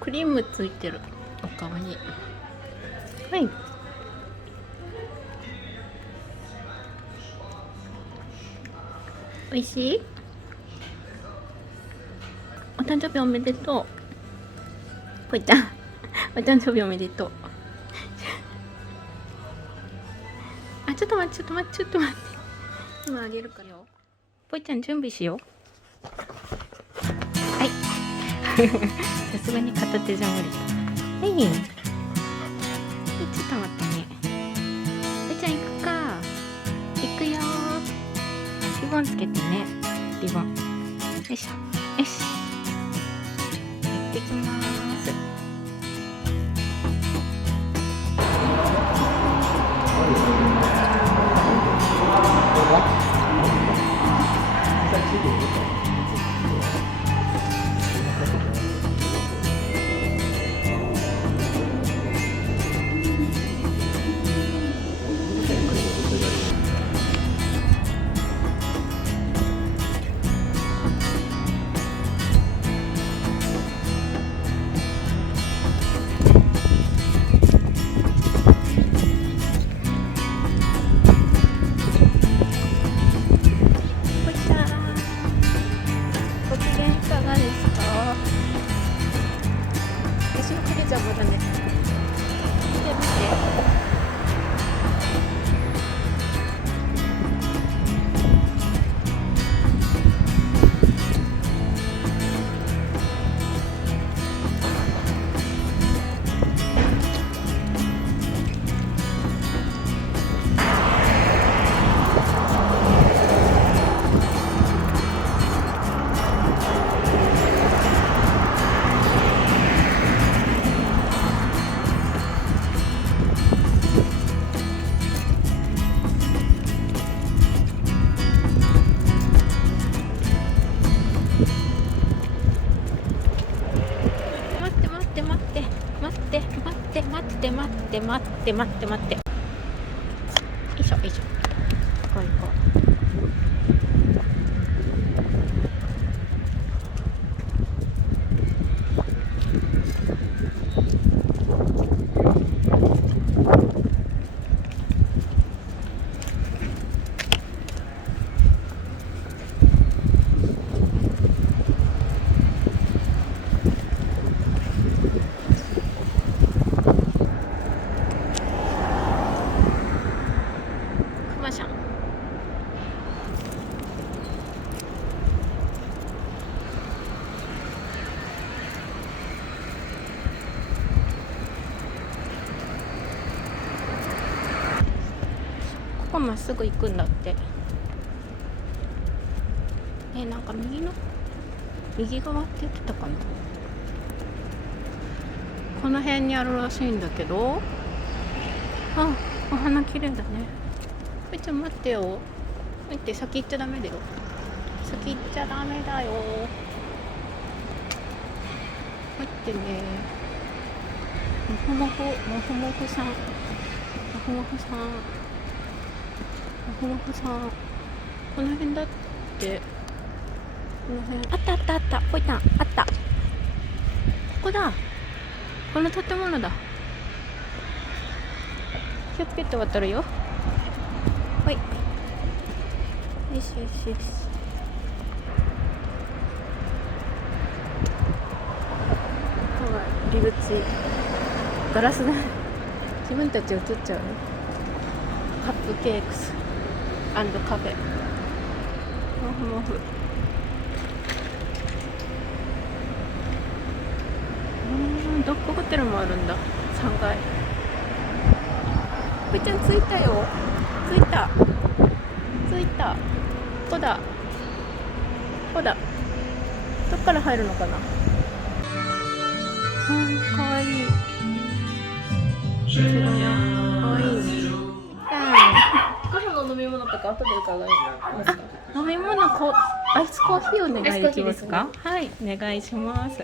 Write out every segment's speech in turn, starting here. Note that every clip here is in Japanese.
クリームついてるお顔に。はい。おいしい？お誕生日おめでとう。ぽいちゃん、お誕生日おめでとう。あ、ちょっと待って。今あげるからよ。ぽいちゃん準備しよう。はい。さすがに片手じゃ無理。はい。ちょっと待ってね。ぽいちゃん行くか。行くよ。リボンつけてね。リボン。よいしょ。よし。行ってきます。じゃあまだね。見て。待って。よいしょ。行こう。ここまっすぐ行くんだって。なんか右側って言ってたかな。この辺にあるらしいんだけど。あ、お花綺麗だね。ふいちゃん待ってよ。待って、先行っちゃダメだよ。待ってね。もふさん。この辺だって。この辺あったぽいたんあった。ここだ。この建物だ。気をつけて渡るよ。はい。よし。入り口ガラスだ。自分たち映っちゃうね。カップケークス&カフェ。もふ。ドッグホテルもあるんだ。3階。ふいちゃん着いたよ。着いた。ここだ。どっから入るのかな。かわいい。かわいいね。カフェの飲み物とか後で伺いますか。飲み物アイスコーヒーお願いできますか。はい、お願いします。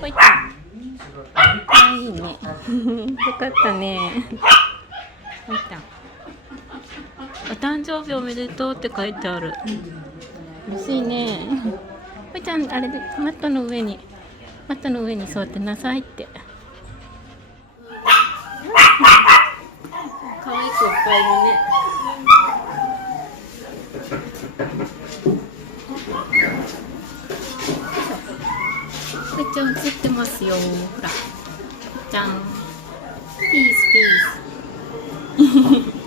ほいちゃん。いいね。よかったね。ほいちゃん。お誕生日おめでとうって書いてある。嬉しいね。ほふーちゃんあれでマットの上に座ってなさいって。可愛い子いっぱいいるね。ふーちゃん映ってますよ。ほら。じゃん。ピースピース。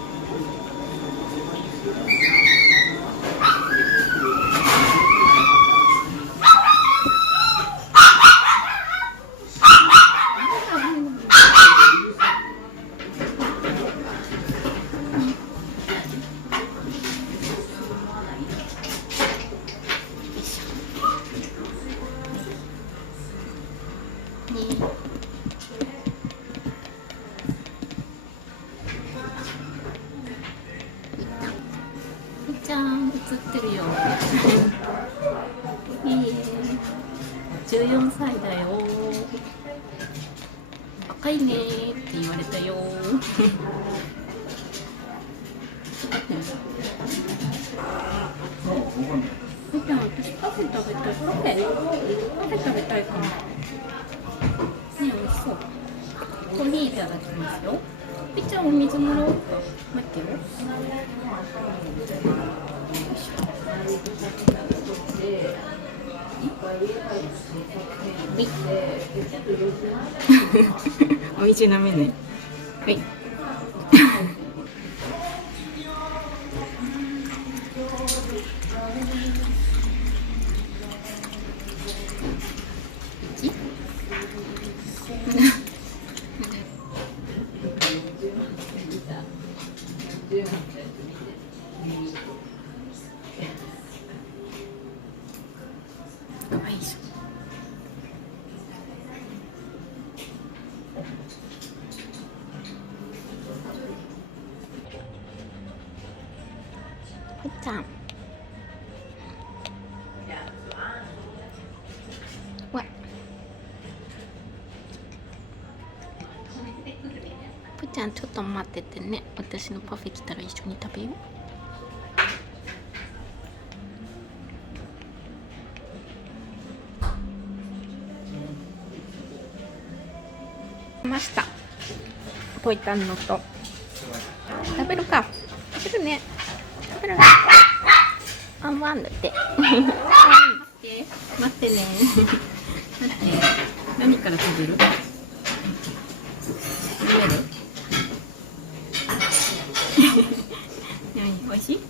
ふーちゃん映ってるよ。14歳だよ。若いねーって言われたよ。ふーちゃん、私パフェ食べたい。パフェ食べたいかな。ね、美味しそう。コーヒーいただきますよ。ふーちゃん、お水もらおうか。待ってよ。お水飲めね。はい。かわいいでしょ。ふーちゃん。わ。ふーちゃん、ちょっと待っててね。私のパフェ来たら一緒に食べよう。ました。ポイタンのと。食べるか。食べるね。食べるね。あんわんだって。待ってね。待って。何から食べる？食べる？おいしい？ク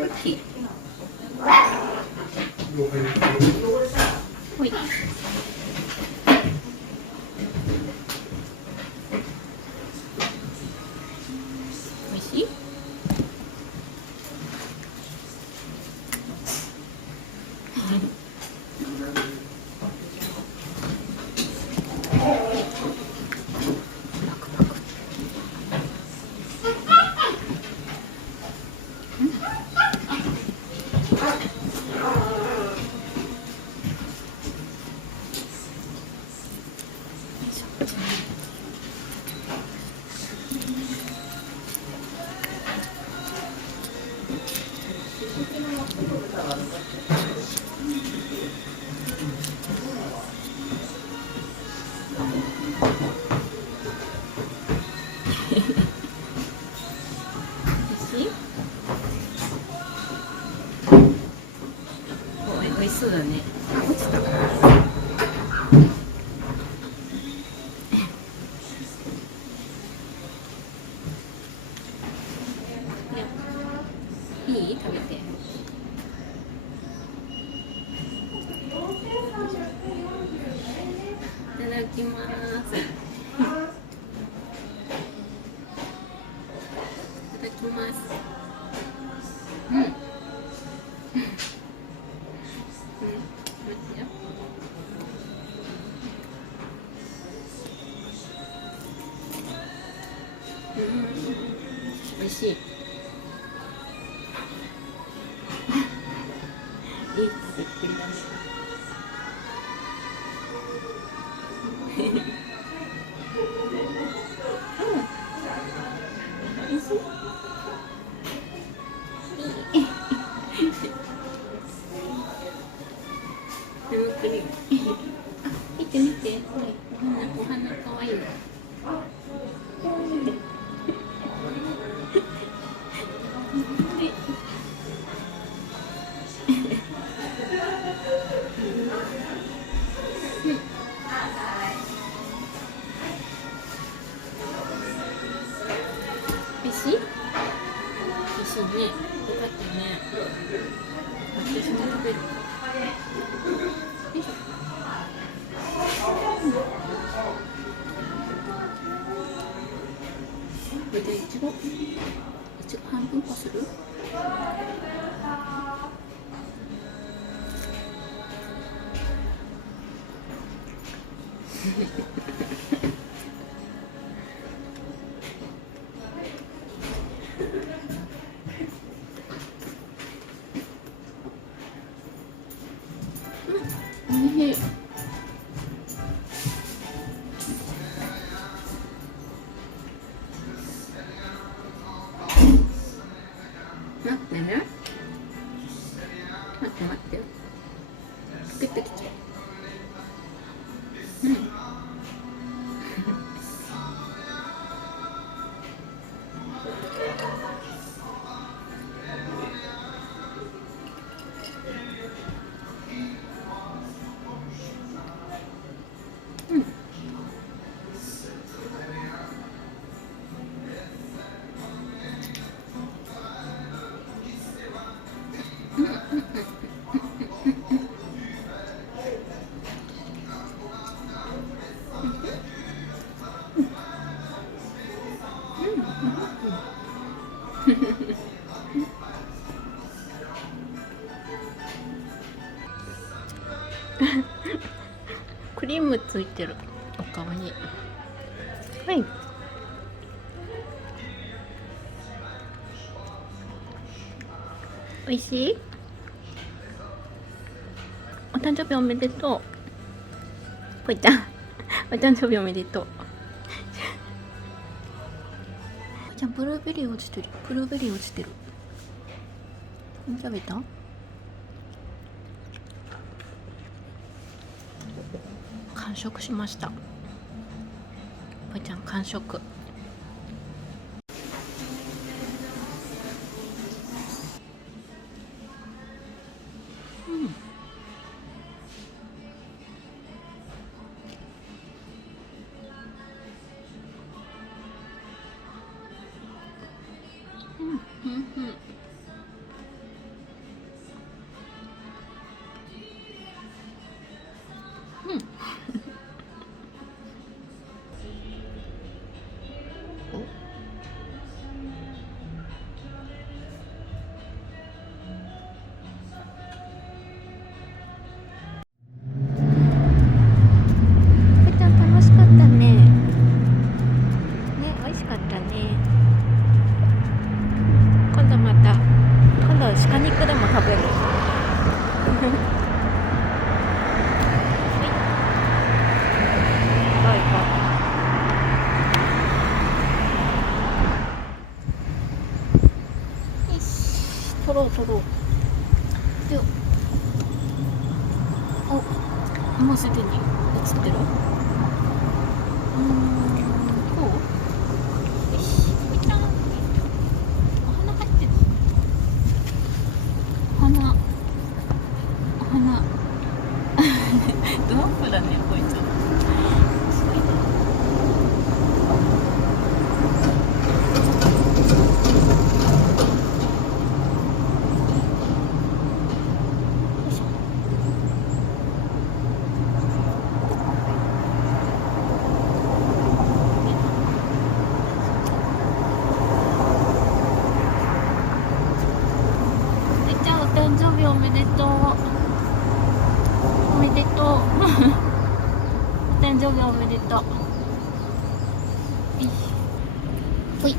ッキー。ほい。おいしい？おいしそうだね。落ちた。いい？食べて。いただきます。いただきます。うん。待ってよ。美味しい。いいって言ってるね。美味しい。クリーム。見て見て、ほらお花かわいい。美味しい？美味しいね。よかったね。私も食べる。よいしょ。これでいちご半分こする？おいしい。待ってね。待って。溶けてきちゃう。クリームついてるお顔に。はい。おいしい？お誕生日おめでとう。ぽいちゃん、お誕生日おめでとう。ぽいちゃん、ブルーベリー落ちてる。食べた？完食しました。ぽいちゃん完食。鹿肉でも食べる。よし、取ろう。で、お、もうすでに映ってる。こう？よし、ぽいちゃん。お花入ってる。お花ドアップだね、ぽいちゃん。すごいね。よいしょ。ぽいちゃん、お誕生日おめでとう。おめでとう。お誕生日おめでとう。ほい。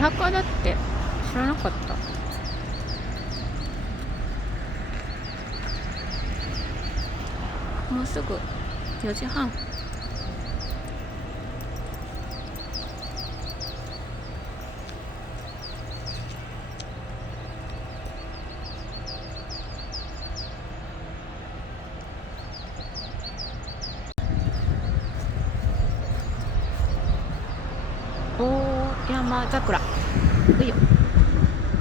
裸だって知らなかった。もうすぐ4時半。大山桜。いいよ。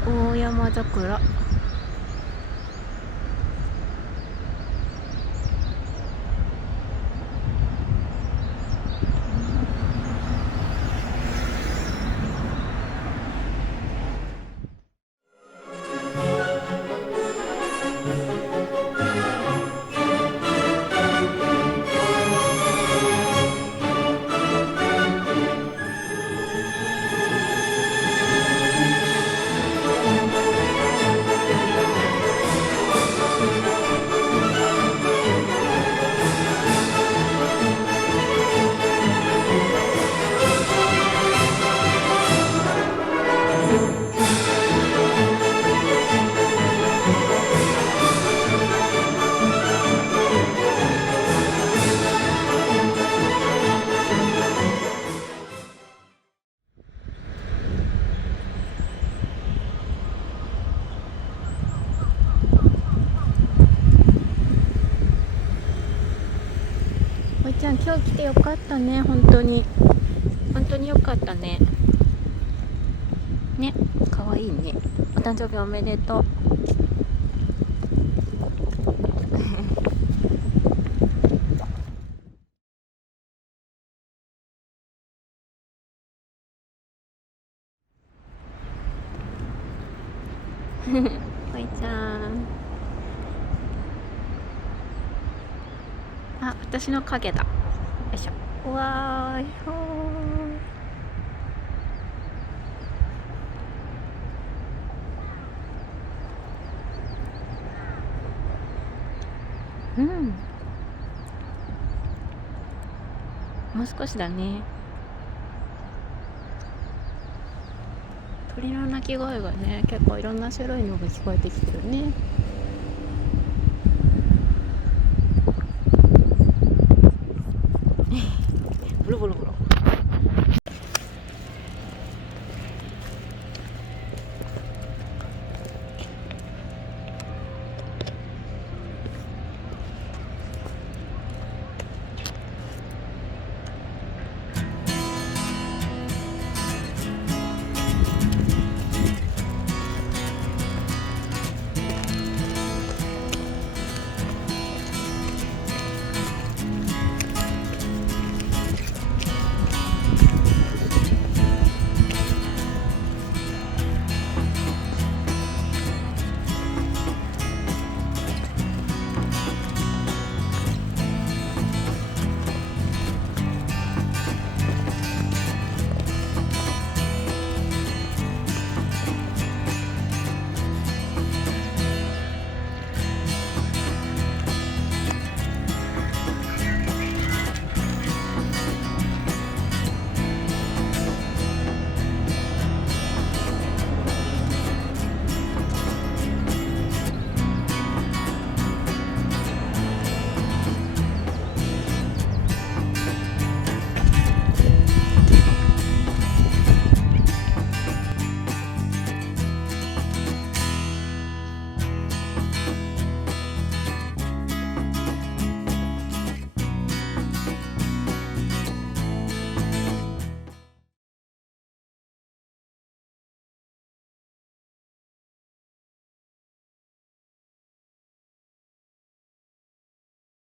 大山桜。おいちゃん、今日来てよかったね。本当によかったね。ね、かわいいね。お誕生日おめでとう。おいちゃん。あ、私の影だ。よいしょ。わーい、ほー。うん。もう少しだね。鳥の鳴き声がね、結構いろんな種類のが聞こえてきてるね。